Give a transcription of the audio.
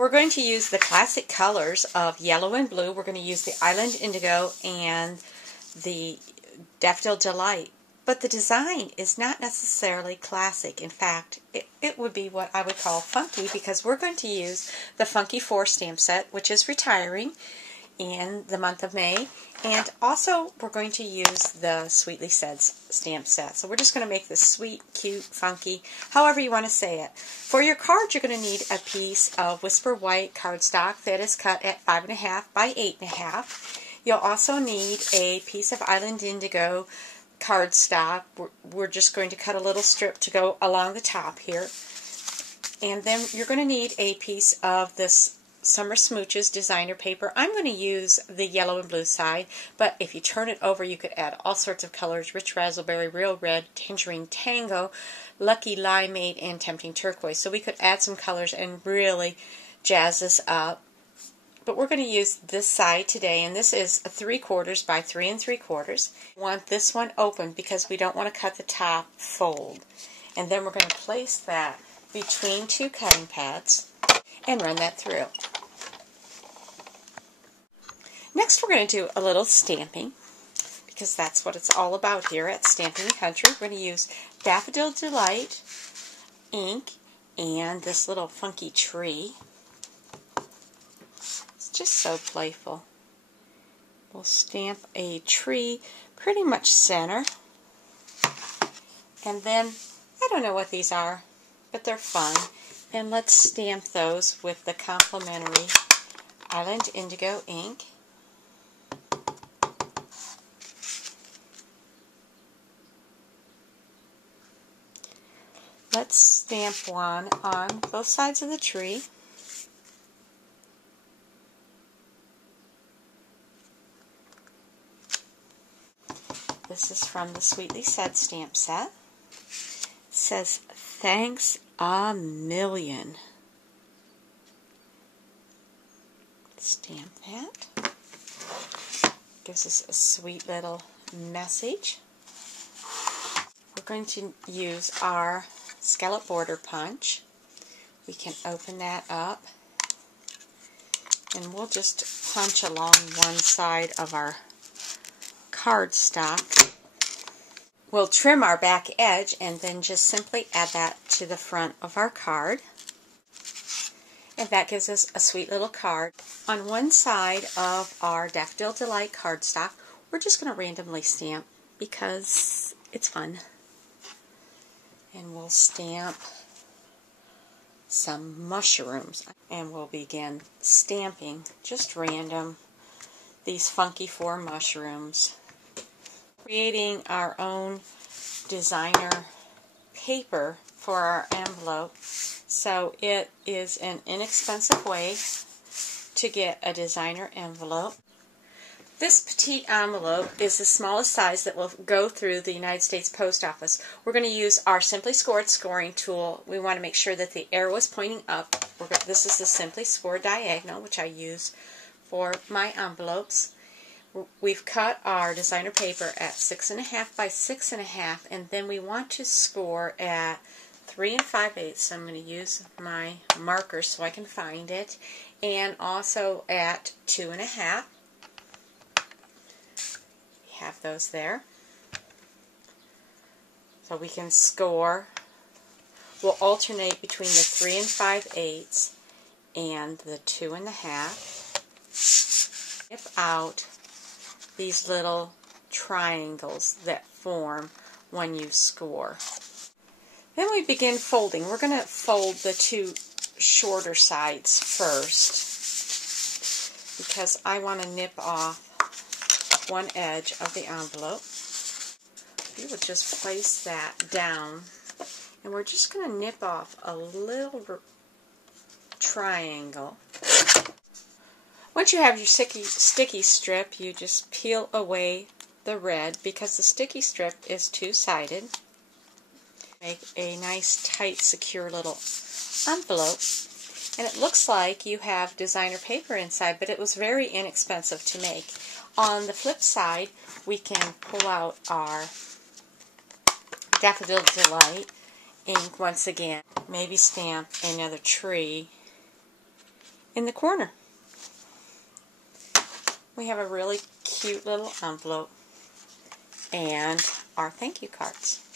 We're going to use the classic colors of yellow and blue. We're going to use the Island Indigo and the Daffodil Delight. But the design is not necessarily classic. In fact, it would be what I would call funky, because we're going to use the Funky 4 stamp set, which is retiring in the month of May. And also, we're going to use the Sweetly Said stamp set. So we're just going to make this sweet, cute, funky, however you want to say it. For your card, you're going to need a piece of Whisper White cardstock that is cut at 5.5 by 8.5. You'll also need a piece of Island Indigo cardstock. We're just going to cut a little strip to go along the top here. And then you're going to need a piece of this Summer Smooches designer paper. I'm going to use the yellow and blue side, but if you turn it over, you could add all sorts of colors: Rich Raspberry, Real Red, Tangerine Tango, Lucky Limeade, and Tempting Turquoise. So we could add some colors and really jazz this up. But we're going to use this side today, and this is a 3/4 by 3 3/4. We want this one open because we don't want to cut the top fold. And then we're going to place that between 2 cutting pads and run that through. Next, we're going to do a little stamping, because that's what it's all about here at Stamping Country. We're going to use Daffodil Delight ink and this little funky tree. It's just so playful. We'll stamp a tree pretty much center. And then, I don't know what these are, but they're fun. And let's stamp those with the complimentary Island Indigo ink. Let's stamp one on both sides of the tree. This is from the Sweetly Said stamp set. It says, "Thanks a million." Stamp that. Gives us a sweet little message. We're going to use our scallop border punch. We can open that up, and we'll just punch along one side of our cardstock. We'll trim our back edge and then just simply add that to the front of our card. And that gives us a sweet little card. On one side of our Daffodil Delight cardstock, we're just going to randomly stamp because it's fun. And we'll stamp some mushrooms. And we'll begin stamping just random these Funky 4 mushrooms. Creating our own designer paper for our envelope. So it is an inexpensive way to get a designer envelope. This petite envelope is the smallest size that will go through the United States Post Office. We're going to use our Simply Scored scoring tool. We want to make sure that the arrow is pointing up. This is the Simply Scored diagonal, which I use for my envelopes. We've cut our designer paper at 6.5 by 6.5, and then we want to score at 3 5/8. So I'm going to use my marker so I can find it, and also at 2.5. We have those there. So we can score. We'll alternate between the 3 5/8 and the 2.5. Snip out these little triangles that form when you score. Then we begin folding. We're going to fold the 2 shorter sides first because I want to nip off one edge of the envelope. You would just place that down, and we're just going to nip off a little triangle. Once you have your sticky strip, you just peel away the red because the sticky strip is two-sided. Make a nice, tight, secure little envelope. And it looks like you have designer paper inside, but it was very inexpensive to make. On the flip side, we can pull out our Daffodil Delight ink once again. Maybe stamp another tree in the corner. We have a really cute little envelope and our thank you cards.